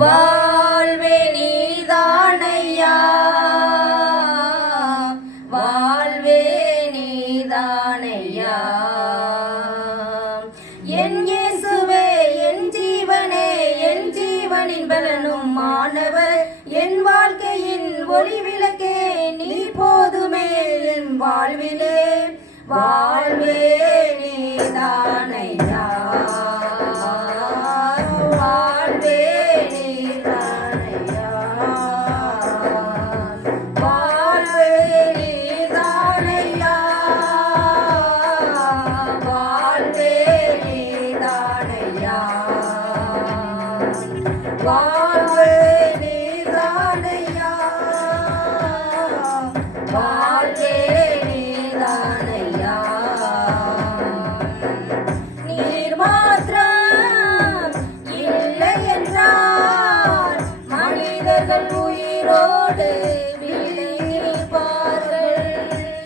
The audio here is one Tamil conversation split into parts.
வாழ்வே நீதானையா, வாழ்வே நீதானையா. என் இயேசுவே என் ஜீவனே, என் ஜீவனின் பலனும் மாணவர், என் வாழ்க்கையின் ஒளி விளக்கே நீ போதுமே என் வாழ்விலே. வாழ்வே நீதானையா, வாழ்வே நீதானையா, வாழ்வே நீதானையா, வாழ்வே நீதானையா, வாழ்வே நீதானையா, வாழ்வே நீதானையா. நீர் மாத்திரம் இல்லை என்றால் மனிதர்கள் உயிரோடு விழிப்பார்கள்.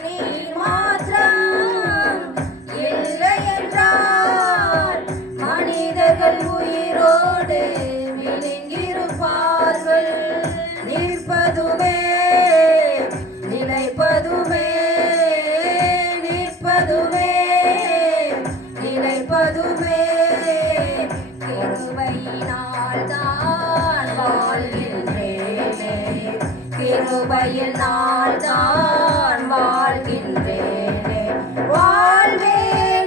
நீர் மாத்திரம் இல்லை என்றால் மனிதர்கள் உயிரோடு விழுங்கிருப்பார்கள். நிற்பதுமே நிலைப்பதுமே, நிற்பதுமே நிலைப்பதுமே கிருபையினால் தான் வாழ்கின்றேனே, கிருபையினால் தான் வாழ்கின்றேனே. வாழ்வே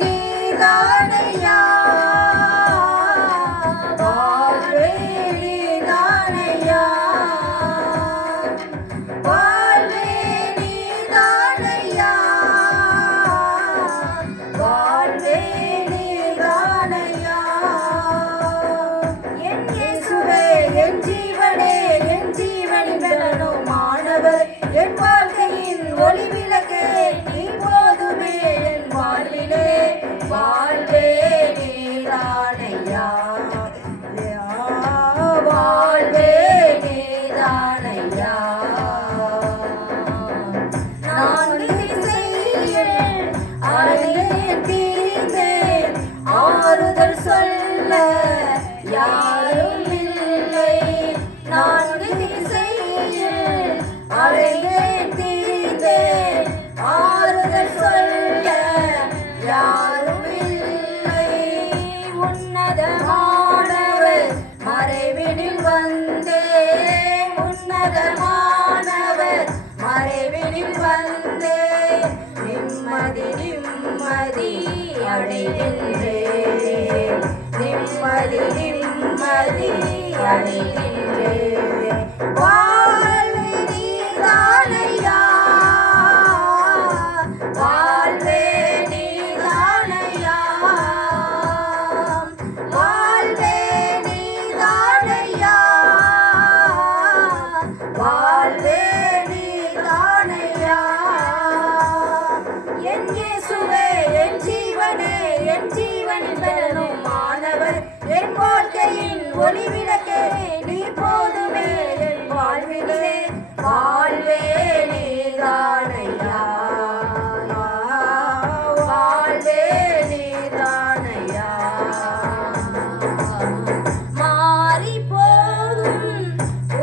நீதானையா, வாழ்வே நீதானையா, வாழ்வே நீதானையா, வாழ்வே நீதானையா. என் இயேசுவே என் ஜீவனே, என் ஜீவனின் பலனும் மாணவர், என் வாழ்க்கையின் ஒளி விளக்கே நீ போதுமே என் வாழ்விலே. வாழ்வே நீதானையா, வாழ்வே நீதானையா. நான்கு திசையில் அலைந்தேன் திரிந்தேன், ஆறுதல் சொல்ல யாரும் இல்லை. நான்கு திசையில் அலைந்தேன் திரிந்தேன், ஆறுதல் சொல்ல யாரும் இல்லை. உன்னதமானவர் மறைவினில் வந்தே, உன்னதமானவர் மறைவினில் வந்தே, நிம்மதி நிம்மதி அடைகின்றேன், நிம்மதி நிம்மதி அடைகின்றேன். வாழ்வே நீதானையா, வாழ்வே நீதானையா, வாழ்வே நீதானையா, வாழ்வே நீதானையா. என் இயேசுவே என் ஜீவனே, என் ஜீவனின் பலனும் மாணவர், என் வாழ்க்கையின் ஒளி விளக்கே நீ போதுமே என் வாழ்விலே. வாழ்வே நீதானையா, வாழ்வே நீதானையா. மாறி போகும்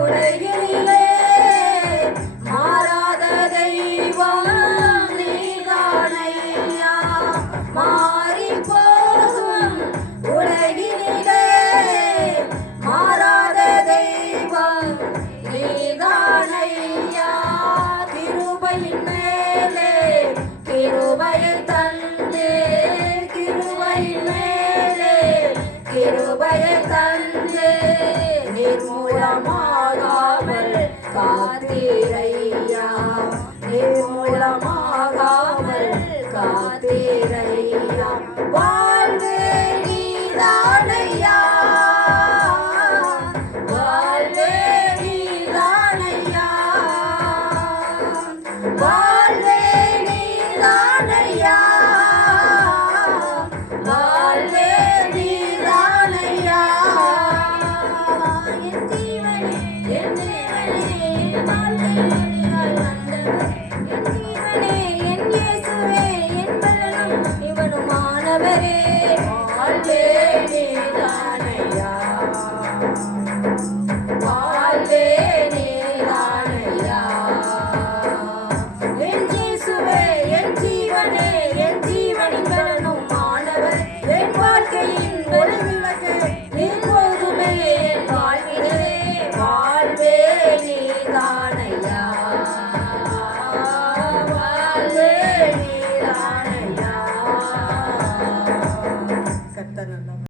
உலகிலே மாறாத தெய்வம் நீதானையா. மாறி போகும் உலகிலே மாறாத தெய்வம் நீதானையா. கிருபையின் மேலே கிருபையை தந்தே, கிருபையின் மேலே கிருபையை தந்தே, நிர்மூலமாகாமல் காத்தீரையா, நிர்மூலமாகாமல் காத்தீரையா. வாழ்வே நீதானையா,